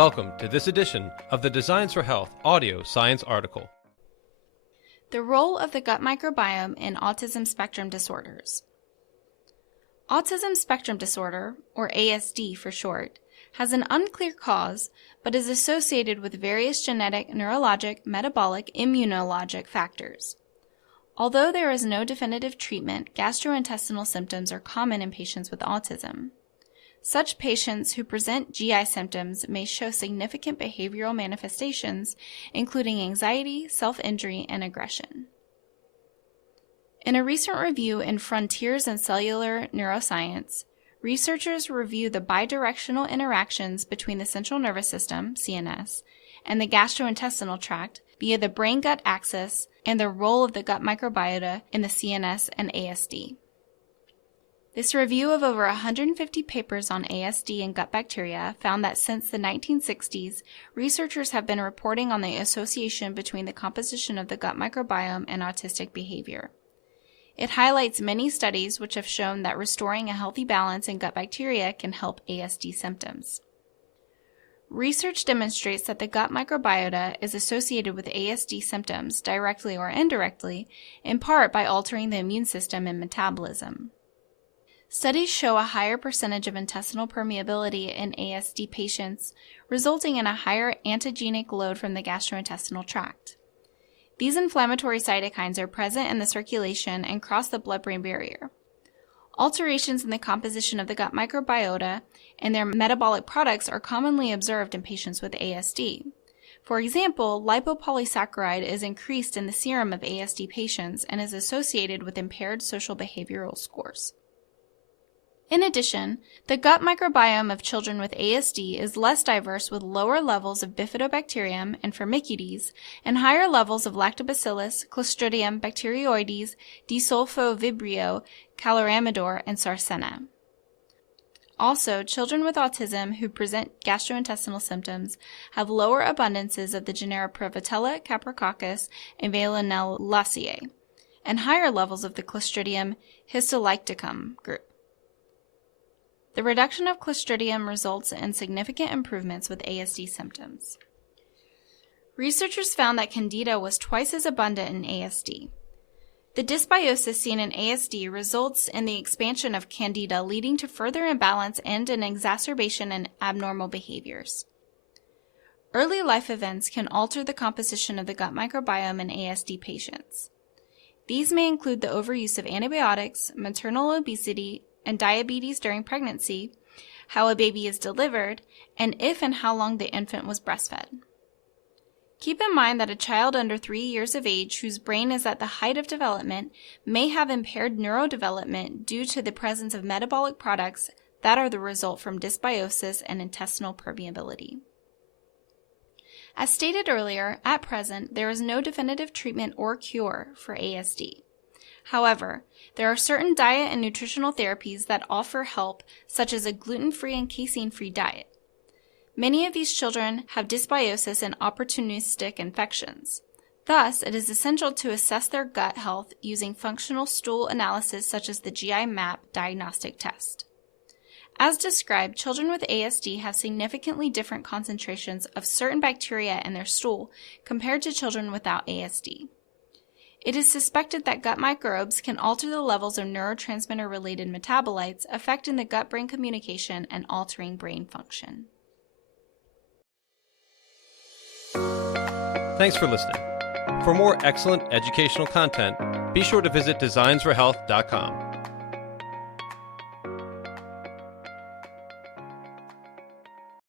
Welcome to this edition of the Designs for Health audio science article. The role of the gut microbiome in autism spectrum disorders. Autism spectrum disorder, or ASD for short, has an unclear cause but is associated with various genetic, neurologic, metabolic, immunologic factors. Although there is no definitive treatment, gastrointestinal symptoms are common in patients with autism. Such patients who present GI symptoms may show significant behavioral manifestations, including anxiety, self-injury, and aggression. In a recent review in Frontiers in Cellular Neuroscience, researchers review the bidirectional interactions between the central nervous system, CNS, and the gastrointestinal tract via the brain-gut axis and the role of the gut microbiota in the CNS and ASD. This review of over 150 papers on ASD and gut bacteria found that since the 1960s, researchers have been reporting on the association between the composition of the gut microbiome and autistic behavior. It highlights many studies which have shown that restoring a healthy balance in gut bacteria can help ASD symptoms. Research demonstrates that the gut microbiota is associated with ASD symptoms directly or indirectly, in part by altering the immune system and metabolism. Studies show a higher percentage of intestinal permeability in ASD patients, resulting in a higher antigenic load from the gastrointestinal tract. These inflammatory cytokines are present in the circulation and cross the blood-brain barrier. Alterations in the composition of the gut microbiota and their metabolic products are commonly observed in patients with ASD. For example, lipopolysaccharide is increased in the serum of ASD patients and is associated with impaired social behavioral scores. In addition, the gut microbiome of children with ASD is less diverse with lower levels of bifidobacterium and Firmicutes and higher levels of lactobacillus, Clostridium, Bacteroides, Desulfovibrio, Caloramidor, and Sarcina. Also, children with autism who present gastrointestinal symptoms have lower abundances of the genera Prevotella, Caprococcus, and Veillonellacea, and higher levels of the Clostridium histolyticum group. The reduction of Clostridium results in significant improvements with ASD symptoms. Researchers found that Candida was twice as abundant in ASD. The dysbiosis seen in ASD results in the expansion of Candida, leading to further imbalance and an exacerbation in abnormal behaviors. Early life events can alter the composition of the gut microbiome in ASD patients. These may include the overuse of antibiotics, maternal obesity, and diabetes during pregnancy, how a baby is delivered, and if and how long the infant was breastfed. Keep in mind that a child under 3 years of age whose brain is at the height of development may have impaired neurodevelopment due to the presence of metabolic products that are the result from dysbiosis and intestinal permeability. As stated earlier, at present, there is no definitive treatment or cure for ASD. However, there are certain diet and nutritional therapies that offer help, such as a gluten-free and casein-free diet. Many of these children have dysbiosis and opportunistic infections. Thus, it is essential to assess their gut health using functional stool analysis such as the GI map diagnostic test. As described, children with ASD have significantly different concentrations of certain bacteria in their stool compared to children without ASD. It is suspected that gut microbes can alter the levels of neurotransmitter-related metabolites, affecting the gut-brain communication and altering brain function. Thanks for listening. For more excellent educational content, be sure to visit designsforhealth.com.